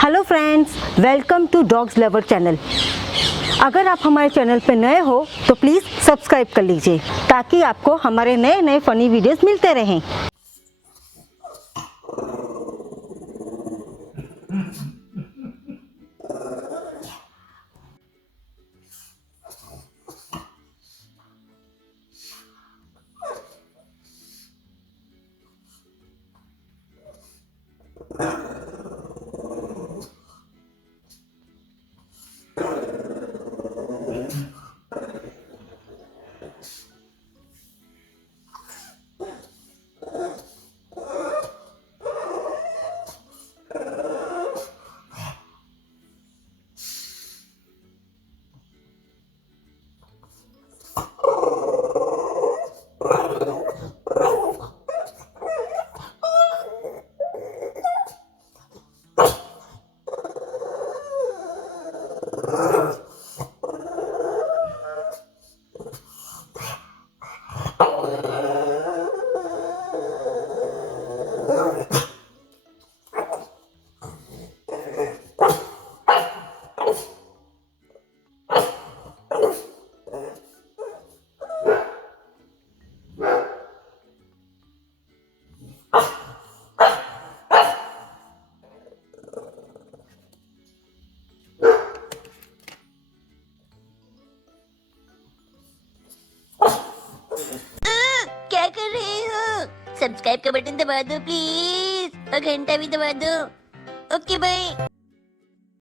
Hello friends, welcome to dogs lover channel. अगर आप हमारे चैनल पर नए हो तो प्लीज़ सब्सक्राइब कर लीजिए ताकि आपको हमारे नए नए फ़नी वीडियोस मिलते रहें। क्या कर रहे हो? सब्सक्राइब का बटन दबा दो प्लीज और घंटा भी दबा दो। Okay bye.